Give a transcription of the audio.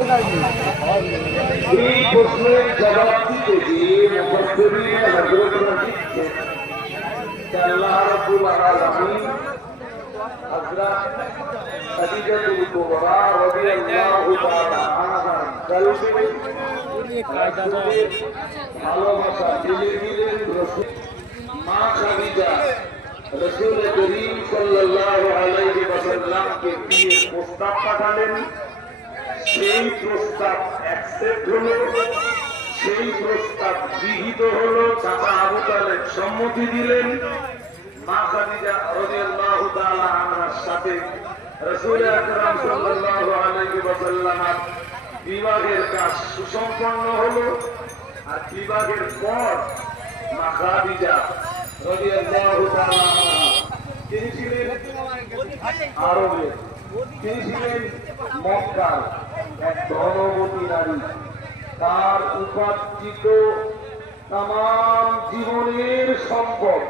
এই প্রশ্নের জবাব দিতে গিয়ে মুফাসসিরিন হযরতরা লিখছেন আল্লাহ রাব্বুল আলামিন হযরত খাদিজাতুল কুবরা রাদিয়াল্লাহু তাআলা আনহার কলবে ভালোবাসা দিলে দিলেন রাসূল মা খাদিজা রাসূল করিম সাল্লাল্লাহু আলাইহি ওয়াসাল্লামকে বিয়ের প্রস্তাব পাঠালেন। সেই প্রস্তাব অ্যাকসেপ্ট হলো, সেই প্রস্তাব গৃহীত হলো। চাচা আবু তালেব সম্মতি দিলেন। মা খাদিজা রাদিয়াল্লাহু তাআলা আনহার সাথে রাসূল আকরাম সাল্লাল্লাহু আলাইহি ওয়াসাল্লামের বিবাহের কাজ সুসম্পন্ন হলো। আর বিবাহের পর মা খাদিজা রাদিয়াল্লাহু তাআলা আনহা তিনি ছিলেন আরবের, তিনি ছিলেন মক্কার এক ধনবতী নারী। তার উপার্জিত তামাম জীবনের সম্পদ